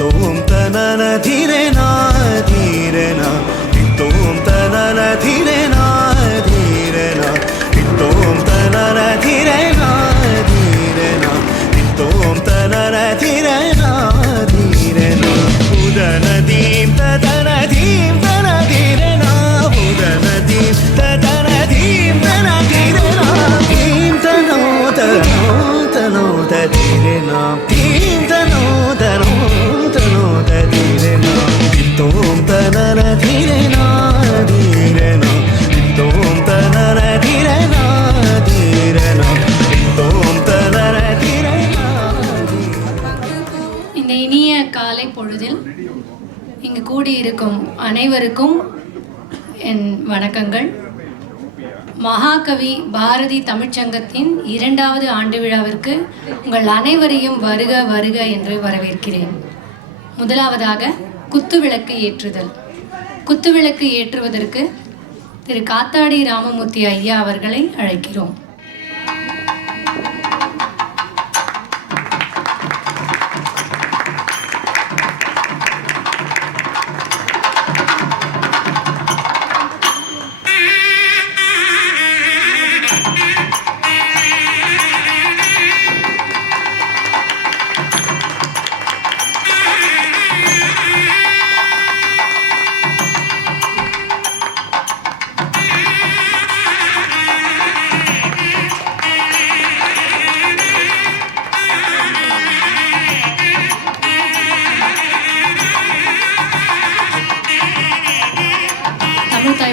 தித்தோம் தனன தீரனா தீரனா தித்தோம் தனன தீரனா தீரனா தித்தோம் தனன தீரனா தீரனா தித்தோம் தனன தீரனா தீரனா உதனதீம் ததனதீம் தனதீரனா உதனதீம் ததனதீம் தனதீரனா தீம் தனோ தனோ தனோ ததீரனா தீம் தனோ தனோ தனோ ததீரனா தித்தோம் தனன தீரனா தீரனா தித்தோம் தனன தீரனா தீரனா தித்தோம் தனன தீரனா. இந்த இனிய காலை பொழுதில் இங்கு கூடியிருக்கும் அனைவருக்கும் என் வணக்கங்கள். மகாகவி பாரதி தமிழ்ச்சங்கத்தின் 2வது ஆண்டு விழாவிற்கு உங்கள் அனைவரையும் வருக வருக என்று வரவேற்கிறேன். முதலாவதாக குத்துவிளக்கு ஏற்றுதல். குத்துவிளக்கு ஏற்றுவதற்கு திரு காத்தாடி ராமமூர்த்தி ஐயா அவர்களை அழைக்கிறோம்.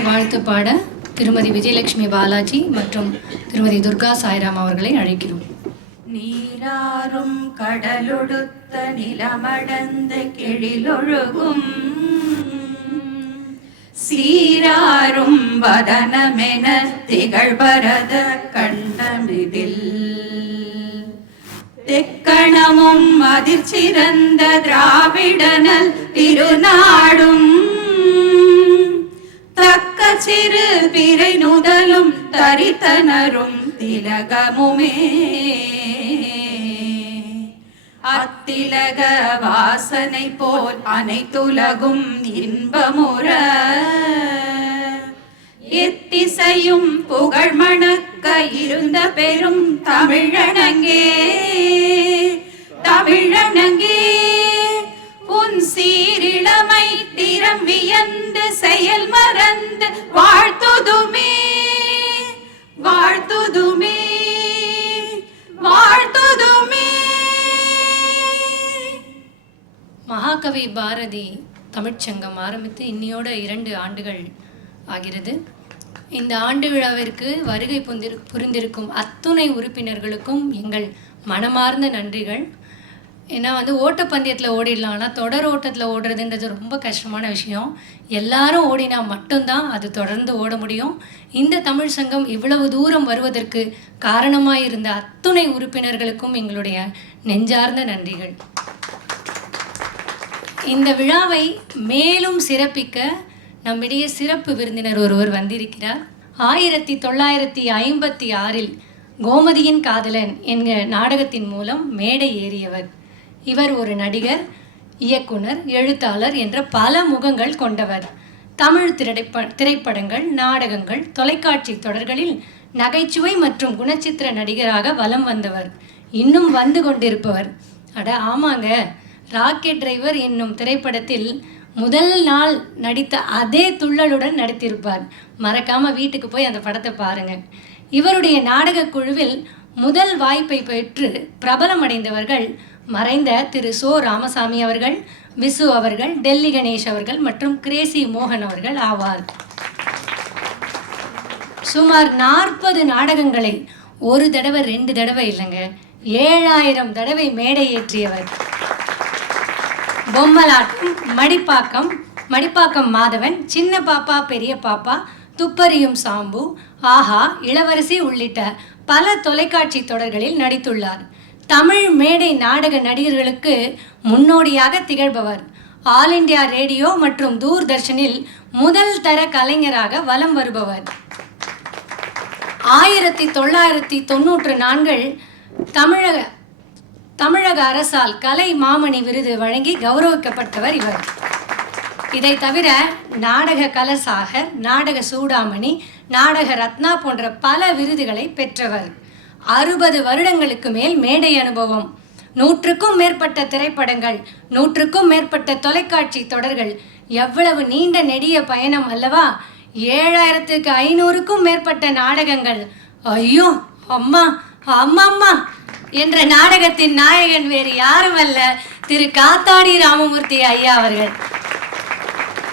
வாழ்த்து பாட திருமதி விஜயலட்சுமி பாலாஜி மற்றும் திருமதி துர்கா சாய்ராம் அவர்களை அழைக்கிறோம். நீராறும் கடலொடுத்த நிலமடந்த கெழிலொழுகும் சீராறும் வதனமென திகழ்பரத கண்டமிதில் தெக்கணமும் அதிர்ச்சிறந்த திராவிடனல் திருநாடும் தக்க சிறு பிறை நுதலும் தரித்தனரும் திலகமுமே அத்திலக வாசனை போல் அனைத்துலகும் இன்பமுற எத்திசையும் புகழ் மணக்க இருந்த பெரும் தமிழனங்கே தமிழனங்கே உன் சீரிழமை திறம் வியந்து செயல் மறந்து வாழ்த்துதுமே வாழ்த்துதுமே வாழ்த்துதுமே. மகாகவி பாரதி தமிழ்ச்சங்கம் ஆரம்பித்து இன்னையோட 2 ஆண்டுகள் ஆகிறது. இந்த ஆண்டு விழாவிற்கு வருகை புரிந்திருக்கும் அத்துணை உறுப்பினர்களுக்கும் எங்கள் மனமார்ந்த நன்றிகள். ஏன்னா ஓட்டப்பந்தயத்தில் ஓடிடலாம், ஆனால் தொடர் ஓட்டத்தில் ஓடுறதுன்றது ரொம்ப கஷ்டமான விஷயம். எல்லாரும் ஓடினா மட்டும்தான் அது தொடர்ந்து ஓட முடியும். இந்த தமிழ் சங்கம் இவ்வளவு தூரம் வருவதற்கு காரணமாக இருந்த அத்துணை உறுப்பினர்களுக்கும் எங்களுடைய நெஞ்சார்ந்த நன்றிகள். இந்த விழாவை மேலும் சிறப்பிக்க நம்மிடையே சிறப்பு விருந்தினர் ஒருவர் வந்திருக்கிறார். 1956 கோமதியின் காதலன் என்கிற நாடகத்தின் மூலம் மேடை ஏறியவர். இவர் ஒரு நடிகர், இயக்குனர், எழுத்தாளர் என்ற பல முகங்கள் கொண்டவர். தமிழ் திரைப்படங்கள், நாடகங்கள், தொலைக்காட்சி தொடர்களில் நகைச்சுவை மற்றும் குணச்சித்திர நடிகராக வலம் வந்தவர். இன்னும் வந்து கொண்டிருப்பவர். அட ஆமாங்க, ராக்கெட் டிரைவர் என்னும் திரைப்படத்தில் முதல் நாள் நடித்த அதே துள்ளலுடன் நடித்திருப்பார். மறக்காம வீட்டுக்கு போய் அந்த படத்தை பாருங்க. இவருடைய நாடக குழுவில் முதல் வாய்ப்பை பெற்று பிரபலமடைந்தவர்கள் மறைந்த திரு சோ ராமசாமி அவர்கள், விசு அவர்கள், டெல்லி கணேஷ் அவர்கள் மற்றும் கிரேசி மோகன் அவர்கள் ஆவார். சுமார் 40 நாடகங்களை ஒரு தடவை 2 தடவை இல்லைங்க, 7000 தடவை மேடை ஏற்றியவர். பொம்மலாட்டம், மடிப்பாக்கம் மாதவன், சின்ன பாப்பா பெரிய பாப்பா, துப்பறியும் சாம்பு, ஆஹா, இளவரசி உள்ளிட்ட பல தொலைக்காட்சி தொடர்களில் நடித்துள்ளார். தமிழ் மேடை நாடக நடிகர்களுக்கு முன்னோடியாக திகழ்பவர். ஆல் இண்டியா ரேடியோ மற்றும் தூர்தர்ஷனில் முதல் தர கலைஞராக வலம் வருபவர். 1994 தமிழக தமிழக அரசால் கலை மாமணி விருது வழங்கி கௌரவிக்கப்பட்டவர் இவர். இதை தவிர நாடக கலசாகர், நாடக சூடாமணி, நாடக ரத்னா போன்ற பல விருதுகளை பெற்றவர். 60 வருடங்களுக்கு மேல் மேடை அனுபவம், 100க்கும் மேற்பட்ட திரைப்படங்கள், 100க்கும் மேற்பட்ட தொலைக்காட்சி தொடர்கள். எவ்வளவு நீண்ட நெடிய பயணம் அல்லவா! 7500க்கும் மேற்பட்ட நாடகங்கள். ஐயோ அம்மா அம்மா என்ற நாடகத்தின் நாயகன் வேறு யாரும் அல்ல, திரு காத்தாடி ராமமூர்த்தி ஐயா அவர்கள்.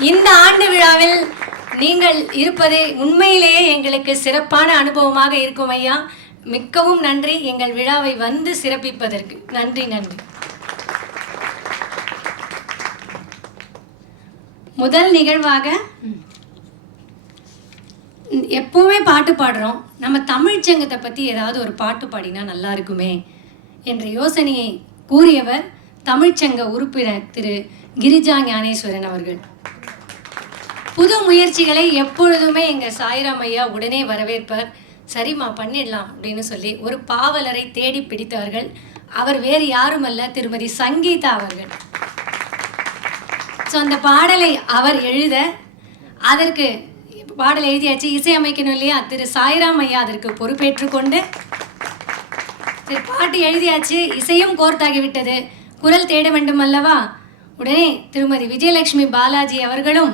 இந்த ஆண்டு விழாவில் நீங்கள் இருப்பது உண்மையிலேயே எங்களுக்கு சிறப்பான அனுபவமாக இருக்கும் ஐயா. மிக்கவும் நன்றி எங்கள் விழாவை வந்து சிறப்பிப்பதற்கு. நன்றி நன்றி. முதல் நிகழ்வாக எப்பவுமே பாட்டு பாடுறோம், நம்ம தமிழ்ச்சங்கத்தை பற்றி ஏதாவது ஒரு பாட்டு பாடினா நல்லா இருக்குமே என்ற யோசனையை கூறியவர் தமிழ்ச்சங்க உறுப்பினர் திரு கிரிஜா ஞானேஸ்வரன் அவர்கள். புது முயற்சிகளை எப்பொழுதுமே எங்கள் சாய்ராம் ஐயா உடனே வரவேற்பார். சரிம்மா பண்ணிடலாம் அப்படின்னு சொல்லி ஒரு பாவலரை தேடி பிடித்தவர்கள். அவர் வேறு யாரும் அல்ல, திருமதி சங்கீதா அவர்கள். ஸோ அந்த பாடலை அவர் எழுத, அதற்கு பாடல் எழுதியாச்சு, இசையமைக்கணும் இல்லையா, திரு சாய்ராம் ஐயா அதற்கு பொறுப்பேற்றுக்கொண்டு பாட்டு எழுதியாச்சு, இசையும் கோர்த்தாகிவிட்டது, குரல் தேட வேண்டும் அல்லவா. உடனே திருமதி விஜயலட்சுமி பாலாஜி அவர்களும்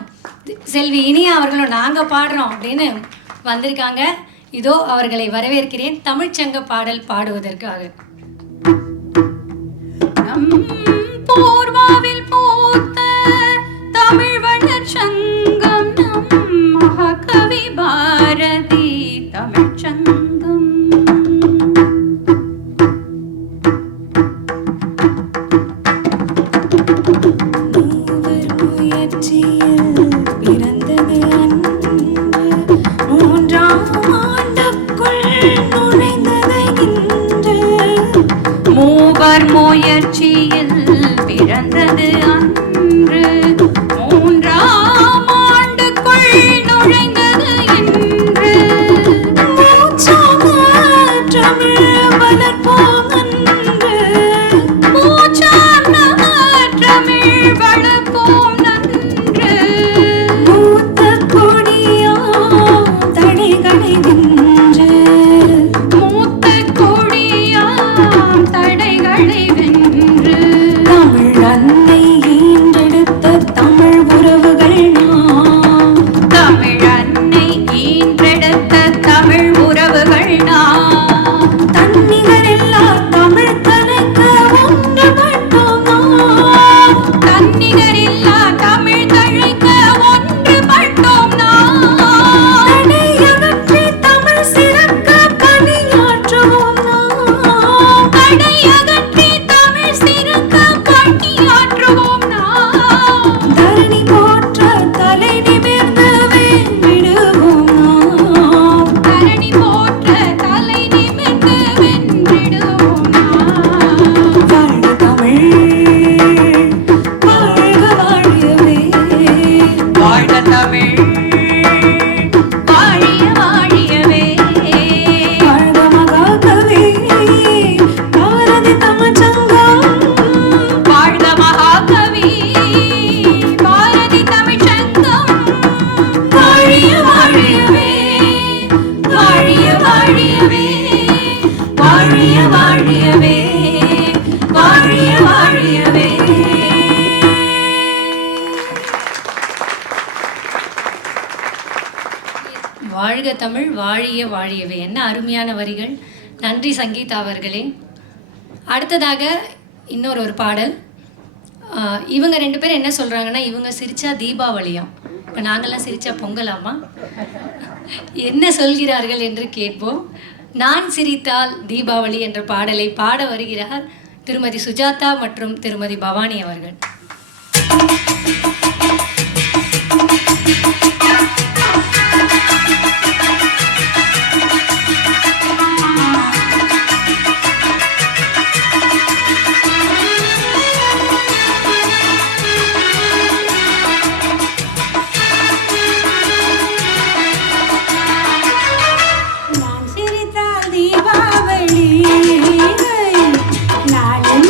செல்வி இனியா அவர்களும் நாங்கள் பாடுறோம் அப்படின்னு வந்திருக்காங்க. இதோ அவர்களை வரவேற்கிறேன் தமிழ்ச்சங்க பாடல் பாடுவதற்காக. போர்வாவில் பூத்த தமிழ் வளர் சங்கம், நம் மகாகவி பாரதி தமிழ்ச்சங்கம். முயற்சியில் பிறந்தது அன்று, 3ஆம் ஆண்டுக்குள் நுழைந்தது இன்று. தமிழ் வளர்ப்போம் நன்று, தமிழ் வளர்ப்போம் நன்று. மூத்த கொடியோ தடைகளை வென்று, மூத்த கொடியோ தடைகளை வென்று. தமிழ் அன்னை ஈன்றெடுத்த தமிழ் உறவுகள் நாம், தமிழ் அன்னை ஈன்றெடுத்த தமிழ் உறவுகள் நாம். தன்னிகரில்லா தமிழ் தனக்க ஒன்றுபட்டோம் நாம், தன்னிகரில்லா தமிழ் தழைக்க ஒன்றுபட்டோம் நாம். தடையகற்றி தமிழ் சிறக்க பணியாற்றுவோம் நாம், தடையகற்றி தமிழ் சிறக்க பணியாற்றுவோம் நாம். தரணி போற்ற தலை நிமிர்ந்து வென்றிடுவோம் நாம், தரணி போற்ற தலை நிமிர்ந்து வென்றிடுவோம் நாம். வாழ்க தமிழ், வாழ்க வாழியவே, வாழ்க தமிழ், வாழிய வாழியவே. வாழ்க மகாகவி பாரதி தமிழ்ச்சங்கம், வாழ்க மகாகவி பாரதி தமிழ்ச்சங்கம். வாழிய வாழியவே, வாழிய வாழியவே, வாழிய வாழியவே, வாழிய வாழியவே. வாழ்க தமிழ், வாழிய வாழியவே. என்ன அருமையான வரிகள். நன்றி சங்கீதா அவர்களே. அடுத்ததாக இன்னொரு பாடல். இவங்க 2 பேரும் என்ன சொல்கிறாங்கன்னா, இவங்க சிரிச்சா தீபாவளியாம், இப்போ நாங்கள்லாம் சிரிச்சா பொங்கலாமா, என்ன சொல்கிறார்கள் என்று கேட்போம். நான் சிரித்தால் தீபாவளி என்ற பாடலை பாட வருகிறார் திருமதி சுஜாதா மற்றும் திருமதி பவானி அவர்கள். நான் சிரித்தால் தீபாவளி, நாளும்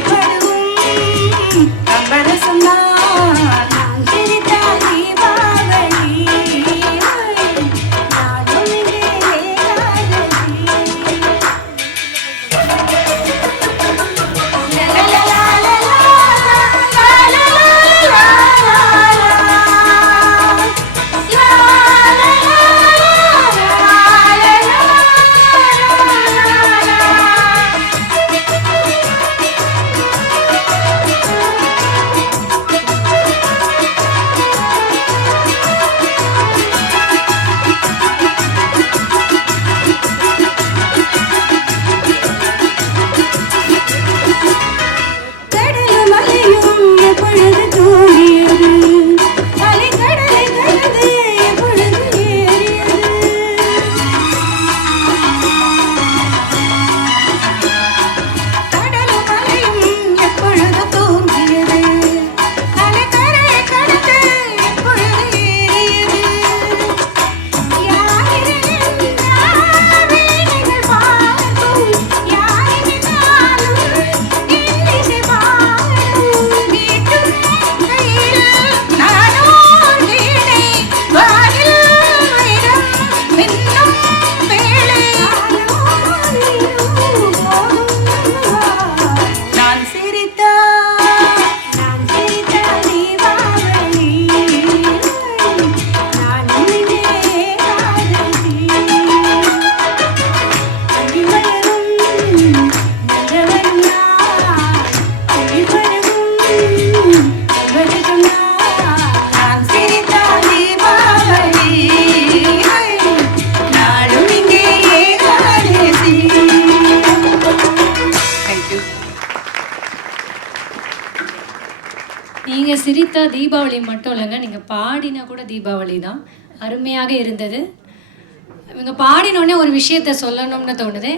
வழிபடுவோம் கம்பரசம் நான் சிரித்தால் தீபாவளி நாடும் இங்கே ஏகாதசி. கடலும் அலையும் எப்பொழுது தோன்றியது அலை கடலை கடந்து எப்பொழுது ஏறியது. கடலும் அலையும் எப்பொழுது தோன்றியது அலை கரையை கடந்து எப்பொழுது ஏறியது. யாரிருந்தால் வீணைகள் பார்க்கும் யாரிருந்தாலும் இன்னிசை பாடும் வீட்டும் கையில் நானோர் வீணை வாயில் வைரம் மின்னும் வேளை நான் சிரித்தால் தீபாவளி நான் இங்கே ஏகாதசி. அடிமலரும் நல்லவன் நான் அடிபடுவும் நல்லவன் நான் சிரித்தால் தீபாவளி நாடும் இங்கே ஏகாதசி. தேங்க்யூ. நீங்கள் சிரித்தா தீபாவளி மட்டும் இல்லைங்க, நீங்கள் பாடினா கூட தீபாவளி தான். அருமையாக இருந்தது. இவங்க பாடினோடனே ஒரு விஷயத்த சொல்லணும்னு தோணுது.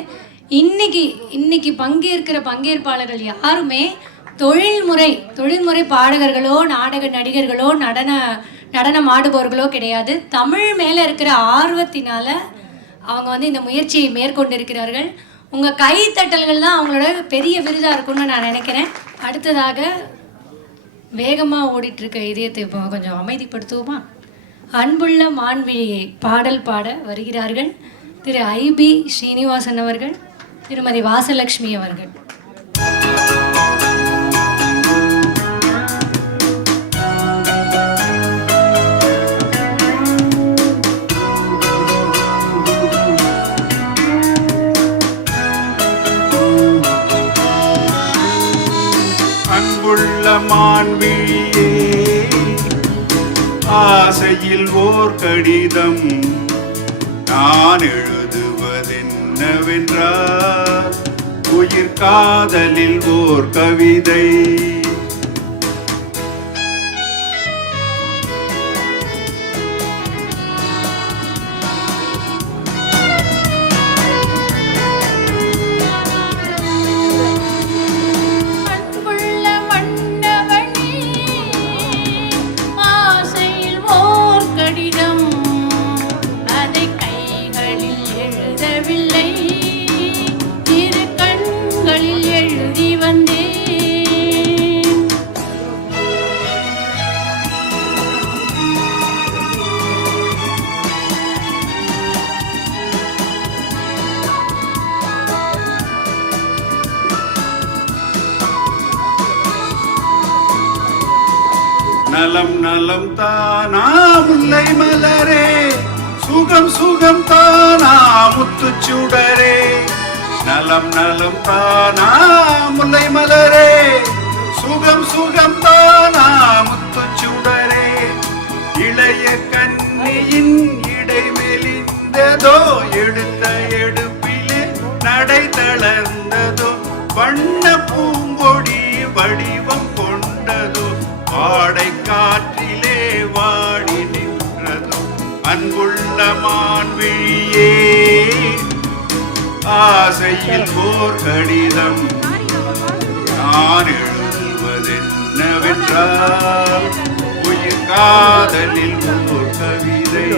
இன்னைக்கு பங்கேற்கிற பங்கேற்பாளர்கள் யாருமே தொழில்முறை பாடகர்களோ நாடக நடிகர்களோ நடனம் ஆடுபவர்களோ கிடையாது. தமிழ் மேலே இருக்கிற ஆர்வத்தினால அவங்க வந்து இந்த முயற்சியை மேற்கொண்டிருக்கிறார்கள். உங்கள் கைத்தட்டல்கள் தான் அவங்களோட பெரிய விருதாக இருக்கும்னு நான் நினைக்கிறேன். அடுத்ததாக வேகமாக ஓடிட்டுருக்க இதயத்தை இப்போ கொஞ்சம் அமைதிப்படுத்துவோமா? அன்புள்ள மான்விழியை பாடல் பாட வருகிறார்கள் திரு ஐபி ஸ்ரீனிவாசன் அவர்கள், திருமதி வாசலட்சுமி அவர்கள். அன்புள்ள மான்விழியே, ஆசையில் ஓர் கடிதம் நான் எழுதுவதென்னவென்றால் உயிர் காதலில் ஓர் கவிதை. அன்புள்ள மன்னவனே, ஆசையில் ஓர் கடிதம் அதை கைகளில் எழுதவில்லை, இரு கண்களில் எழுதி வந்தேன். நலம் நலம் தானா முல்லை மலரே, சுகம் சுகம் தானா முத்துச்சுடரே. நலம் நலம் தானா முல்லை மலரே, சுகம் சுகம் தானா முத்துச்சுடரே. இளைய கன்னியின் இடை மெலிந்ததோ, எடுத்த எடுப்பிலே நடை தளர்ந்ததோ, வண்ண பூங்கொடி வடிவம் கொண்டதோ, வாடை காற்றிலே வாடி நின்றதோ. அன்புள்ள மான்விழியே, ஆசையில் ஓர் கடிதம் நான் எழுதுவதென்னவென்றால் உயிர் காதலில் ஓர் கவிதை.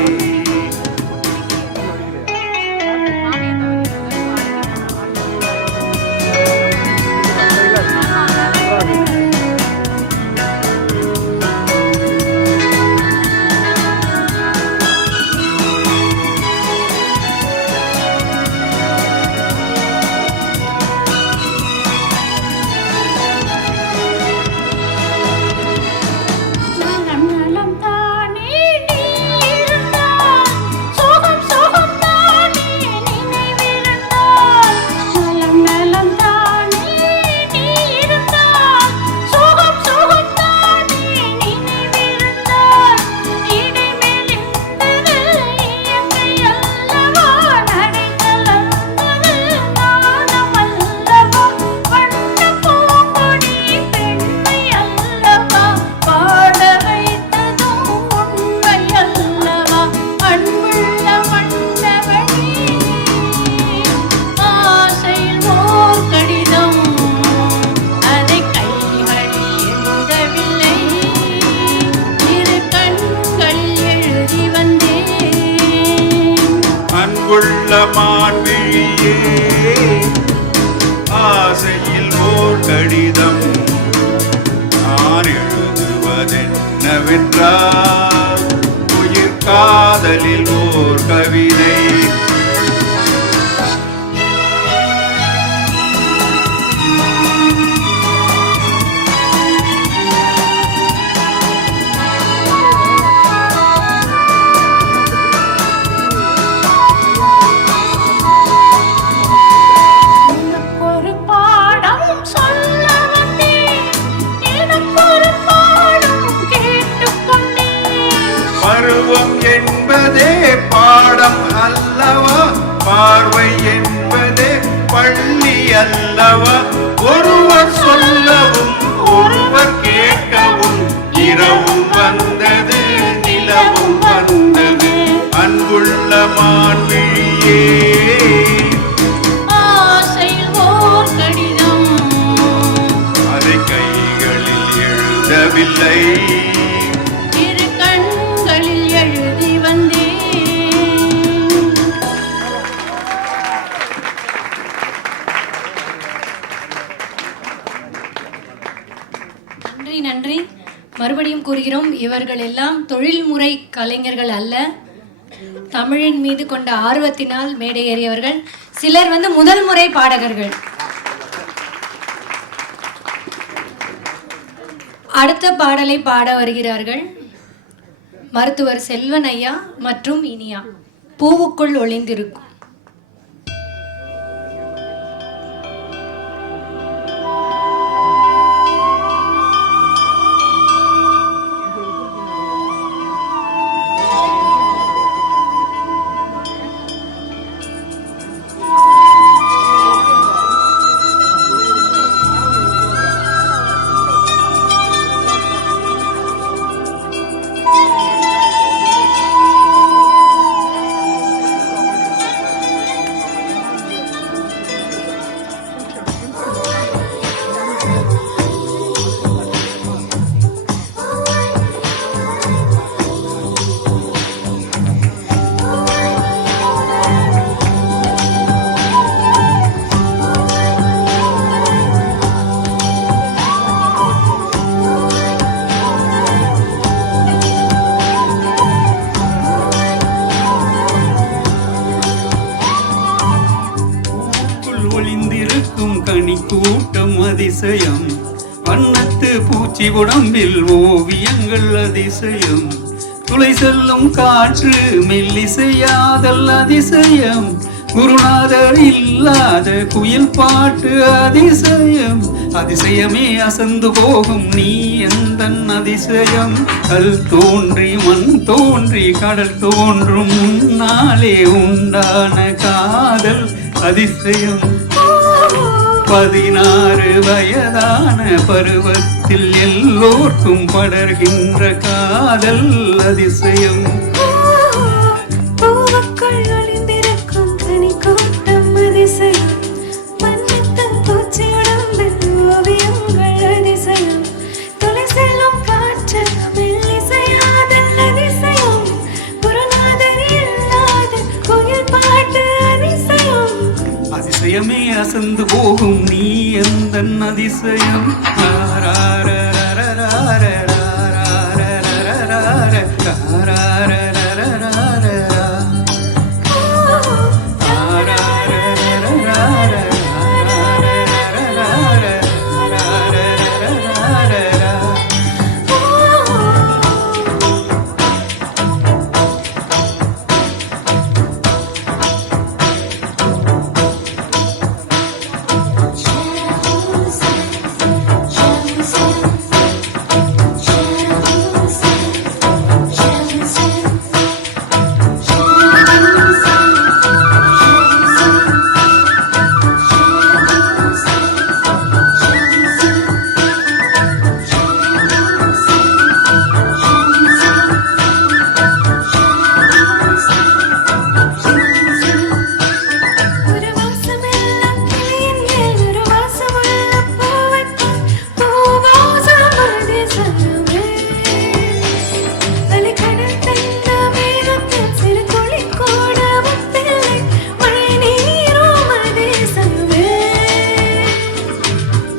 என்றார். உயிர் காதலில் ஓர் கவிதை. ஒரு பாடம் சொல்ல வந்தேன், எனக்கொரு பாடம் கேட்டுக்கொண்டேன். பருவம் என்பதே பாடம் அல்லவா, பார்வை என்பதே பள்ளி அல்லவா, ஒருவர் சொல்லவும் ஒருவர் கேட்கவும் இரவும் வந்தது நிலவும் வந்தது. அன்புள்ள மான்விழியே ஆசையில் ஓர் கடிதம், அதை கைகளில் எழுதவில்லை, இரு கண்களில் எழுதி வந்தேன். நன்றி நன்றி. மறுபடியும் கூறுகிறோம், இவர்கள் எல்லாம் தொழில்முறை கலைஞர்கள் அல்ல, தமிழின் மீது கொண்ட ஆர்வத்தினால் மேடை ஏறியவர்கள். சிலர் முதல் முறை பாடகர்கள். அடுத்த பாடலை பாட வருகிறார்கள் மருத்துவர் செல்வன் ஐயா மற்றும் இனியா. பூவுக்குள் ஒளிந்திருக்கும். கனி கூட்டம் அதிசயம், வண்ணத்து பூச்சி உடம்பில் ஓவியங்கள் அதிசயம், துளை செல்லும் காற்று மெல்லிசையாதல் அதிசயம், குருநாதர் இல்லாத குயில் பாட்டு அதிசயம், அதிசயமே அசந்து போகும் நீ எந்தன் அதிசயம். கல் தோன்றி மண் தோன்றி கடல் தோன்றும் முன்னாலே உண்டான காதல் அதிசயம். 16 வயதான பருவத்தில் எல்லோர்க்கும் படர்கின்ற காதல் அதிசயம். பூவுக்குள் ஒளிந்திருக்கும் கனிக்கூட்டம் அதிசயம், வண்ணத்தின் பூச்சி உடம்பில் ஓவியங்கள் அதிசயம், துளை செல்லும் காற்று மெல்லிசையாதல் அதிசயம், குருநாதர் இல்லாத குயில் பாட்டு அதிசயம், அதிசயமே அசந்து போகும் நீ எந்தன் அதிசயம்.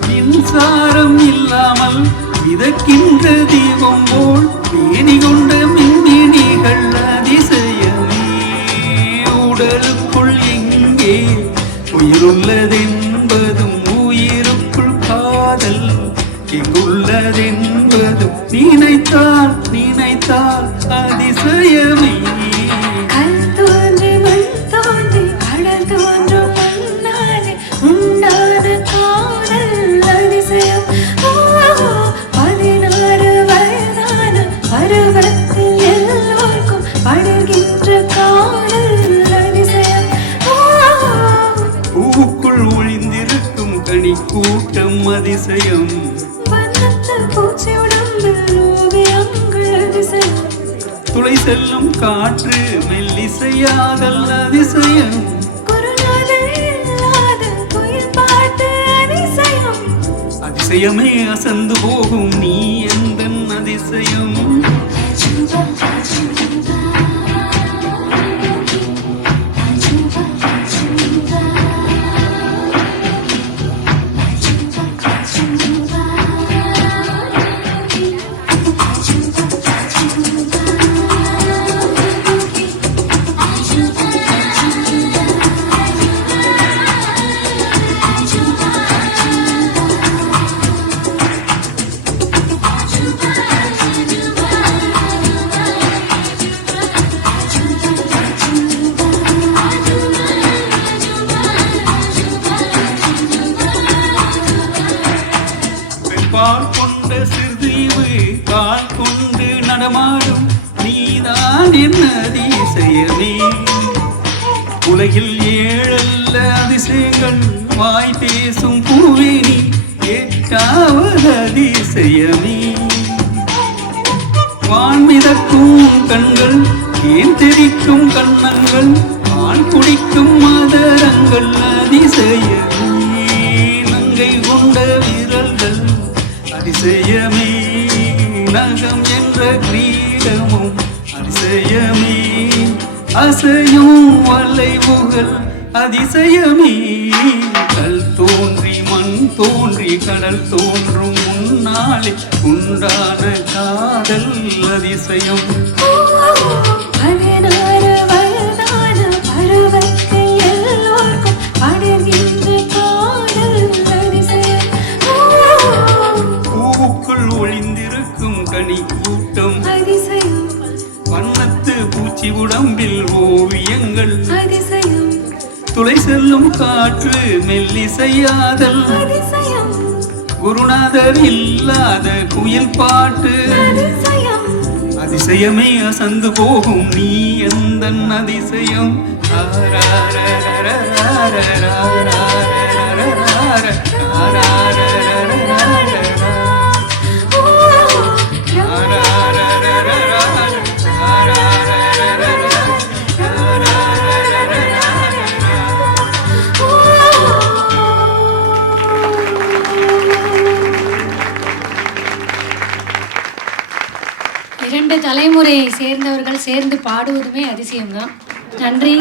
மின்சாரம் இல்லாமல் மிதக்கின்ற தீபம் போல் உள்ளதென்பதும் உயிருக்குள் காதல் இங்குள்ளதென்பதும் நினைத்தால் நினைத்தால் அதிசயமே. கல் தோன்றி மண் தோன்றி கடல் தோன்றும் முன்னாலே உண்டான காதல் அதிசயம். 16 வயதான பருவத்தில் எல்லோருக்கும் படுகின்ற காதல் அதிசயம். பூவுக்குள் ஒளிந்திருக்கும் கனி கூட்டம் அதிசயம். வண்ணத்து பூச்சி உடம்பில் ஓவியங்கள் அதிசயம். துளை செல்லும் காற்று மெல்லிசையாதல் அதிசயம். குருநாதர் இல்லாத குயில் பாட்டு அதிசயம். அதிசயமே அசந்து போகும் நீ எந்தன் அதிசயம். பால் கொண்ட சிறுதீவு கால் கொண்டு நடமாடும் நீதான் என் அதிசயமே. உலகில் 7 அதிசயங்கள் வாய் பேசும் பூவே நீ 8வது அதிசயமே. வான் மிதக்கும் கண்கள் ஏன் தெரிக்கும் கண்ணங்கள் ஆண் குடிக்கும் மதரங்கள் அதிசயமே. நங்கை கொண்ட விரல்கள் அதிசயமே. நகம் என்ற கிரீடமும் அதிசயமே. அசையும் வளைவுகள் அதிசயமே. கல் தோன்றி மண் தோன்றி கடல் தோன்றும் முன்னாலே உண்டான காதல் அதிசயம். 16 வயதான பருவத்தில் எல்லோருக்கும் படுகின்ற காதல் அதிசயம். பூவுக்குள் ஒளிந்திருக்கும் கனி கூட்டம் அதிசயம். வண்ணத்து பூச்சி உடம்பில் ஓவியங்கள் அதிசயம். துளை செல்லும் காற்று மெல்லிசையாதல் அதிசயம். குருநாதர் இல்லாத குயில் பாட்டு அதிசயம். அதிசயமே அசந்து போகும் நீ எந்தன் அதிசயம். இரண்டு தலைமுறையை சேர்ந்தவர்கள் சேர்ந்து பாடுவதுமே அதிசயம்தான். நன்றி.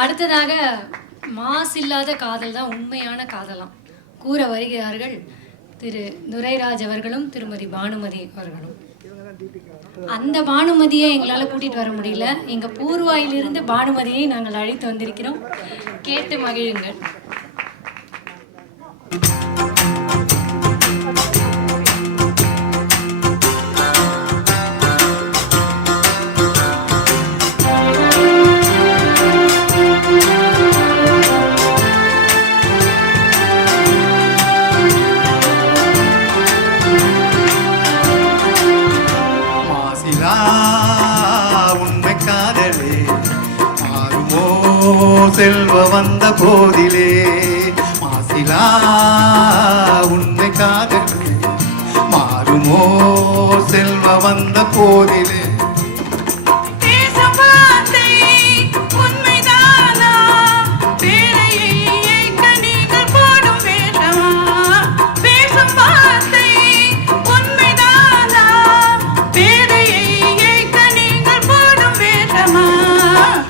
அடுத்ததாக மாசில்லாத காதல் தான் உண்மையான காதலாம் கூற வருகிறார்கள் திரு துரைராஜ் அவர்களும் திருமதி பானுமதி அவர்களும். அந்த பானுமதியை எங்களால் கூட்டிகிட்டு வர முடியல. எங்கள் பூர்வாயிலிருந்து பானுமதியை நாங்கள் அழைத்து வந்திருக்கிறோம். கேட்டு மகிழுங்கள். செல்வ வந்த போதிலே மாசிலா உன்னை காதல் மாறுமோ செல்வ வந்த போதிலே.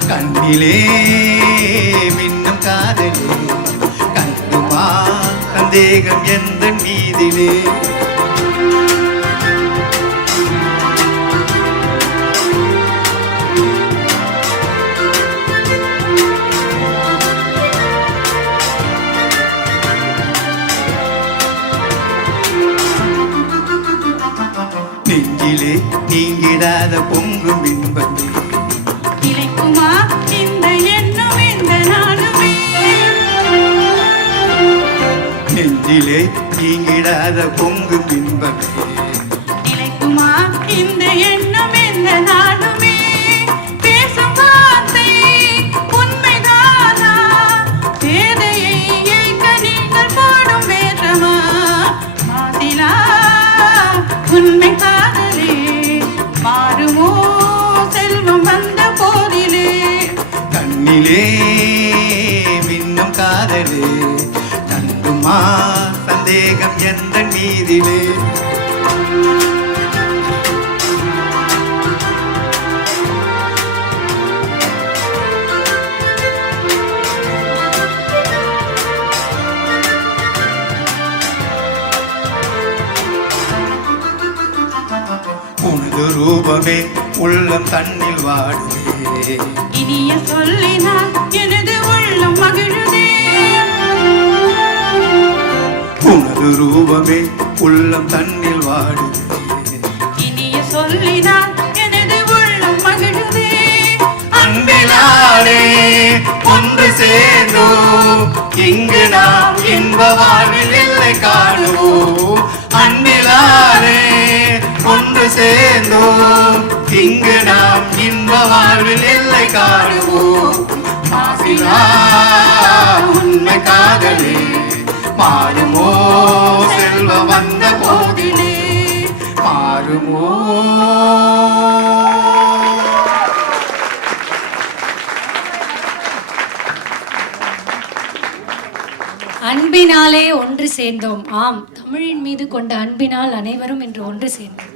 கண்ணிலே மின்னும் காதலே கண்ணுமா சந்தேகம் எந்த மீதிலே. நெஞ்சிலே நீங்கிடாத பொங்கும் இன்பமே நிலைக்குமா இந்த எண்ணம் இந்த நாளுமே நெஞ்சிலே நீங்கிடாத பொங்கும் இன்பமே நிலைக்குமா இந்த எண்ணம் இந்த நாளுமே பேசும் வார்த்தை உண்மைதானா பேதையை ஏற்க நீங்கள் போடும் வேற்றமா மாதிலா உண்மை காதலே மாறுமோ செல்வம் வந்த போதிலே கண்ணிலே மின்னும் காதலே கண்டுமா சந்தேகம் எந்த மீதிலே உனது ரூபமே உள்ளம் தன்னில் வாடுதே இனிய சொல்லினால் எனது உள்ளம் மகிழுதே உனது ரூபமே உள்ளம் தன்னில் வாடுதே இனிய சொல்லினால் எனது உள்ளம் மகிழுதே அன்பினாலே ஒன்று சேர்ந்தோம் இங்கு நாம் இன்ப வாழ்வில் இல்லை காணுவோம் அன்பினாலே ஒன்று சேர்ந்தோம் இங்கு நாம் இன்ப வாழ்வில் இல்லை காணுவோம் மாசிலா உண்மை காதலே மாறுமோ செல்வம் வந்த போதிலே மாறுமோ அன்பினாலே ஒன்று சேர்ந்தோம். ஆம், தமிழின் மீது கொண்ட அன்பினால் அனைவரும் இன்று ஒன்று சேர்ந்தோம்.